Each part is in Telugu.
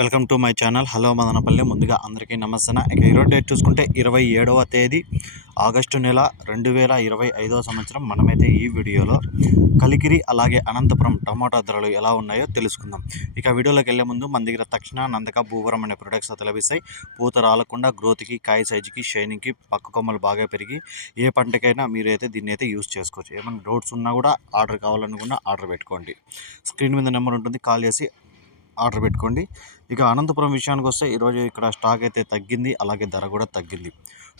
Welcome to my channel. Hello Madanapalle. ముందుగా అందరికీ నమస్తే ఇక ఈరోజు డేట్ చూసుకుంటే ఇరవై ఏడవ తేదీ ఆగస్టు నెల రెండు వేల ఇరవై ఐదవ సంవత్సరం. మనమైతే ఈ వీడియోలో కలికిరి అలాగే అనంతపురం టమాటా ధరలు ఎలా ఉన్నాయో తెలుసుకుందాం. ఇక వీడియోలోకి వెళ్ళే ముందు మన దగ్గర తక్షణ నందక భూవరం అనే ప్రొడక్ట్స్ అయితే లభిస్తాయి. పూత రాలకుండా గ్రోత్కి కాయ సైజుకి షైనింగ్కి పక్క కొమ్మలు బాగా పెరిగి ఏ పంటకైనా మీరు అయితే దీన్ని అయితే యూస్ చేసుకోవచ్చు. ఏమైనా డౌట్స్ ఉన్నా కూడా ఆర్డర్ కావాలనుకున్నా ఆర్డర్ పెట్టుకోండి. స్క్రీన్ మీద నెంబర్ ఉంటుంది. కాల్ చేసి ఆర్డర్ పెట్టుకోండి. ఇక అనంతపురం విషయానికి వస్తే ఈరోజు ఇక్కడ స్టాక్ అయితే తగ్గింది అలాగే ధర కూడా తగ్గింది.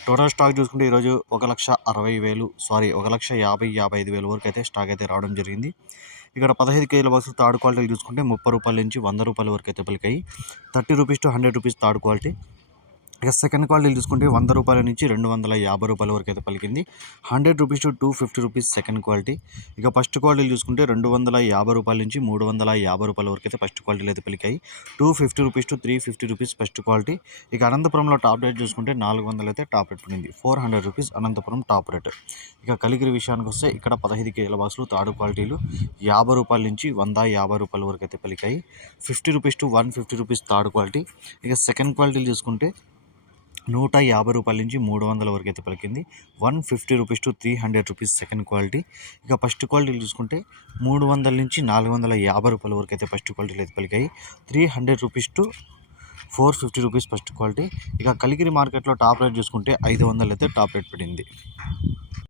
టోటల్ స్టాక్ చూసుకుంటే ఈరోజు ఒక లక్ష అరవై వేలు సారీ ఒక లక్ష యాభై యాభై ఐదు వేల వరకు అయితే స్టాక్ అయితే రావడం జరిగింది. ఇక్కడ పదహైదు కేజీల బాక్సులు థర్డ్ క్వాలిటీలు చూసుకుంటే ముప్పై రూపాయల నుంచి వంద రూపాయల వరకు అయితే పలికాయి. Thirty rupees to hundred rupees third quality. ఇక సెకండ్ క్వాలిటీ చూసుకుంటే వంద రూపాయల నుంచి రెండు వందల యాభై రూపాయల వరకు అయితే పలికింది. Hundred rupees to two fifty rupees second quality ఇక ఫస్ట్ క్వాలిటీ చూసుకుంటే రెండు వందల యాభై రూపాయల నుంచి మూడు వందల యాభై రూపాయల వరకు అయితే ఫస్ట్ క్వాలిటీలు అయితే పలికాయి. Two fifty rupees to three fifty rupees first quality ఇక అనంతపురంలో టాప్ రేట్ చూసుకుంటే నాలుగు వందలు అయితే టాప్ రేట్ పడింది. Four hundred rupees Anantapuram top rate ఇక కలిగిరి విషయానికి వస్తే ఇక్కడ పదహైదు కేజీల బాక్సులు తాడు క్వాలిటీలు యాభై రూపాయల నుంచి వంద యాభై రూపాయల వరకు అయితే పలికాయి. Fifty rupees to one fifty rupees third quality ఇక సెకండ్ క్వాలిటీలు చూసుకుంటే నూట యాభై రూపాయల నుంచి మూడు వందల వరకు అయితే పలికింది. One fifty rupees to three hundred rupees second quality. ఇక ఫస్ట్ క్వాలిటీ చూసుకుంటే మూడు వందల నుంచి నాలుగు వందల యాభై రూపాయల వరకు అయితే ఫస్ట్ క్వాలిటీలు అయితే పలికాయి. Three hundred rupees to four fifty rupees first quality. ఇక కలిగిరి మార్కెట్లో టాప్ రేట్ చూసుకుంటే ఐదు వందలు అయితే టాప్ రేట్ పడింది.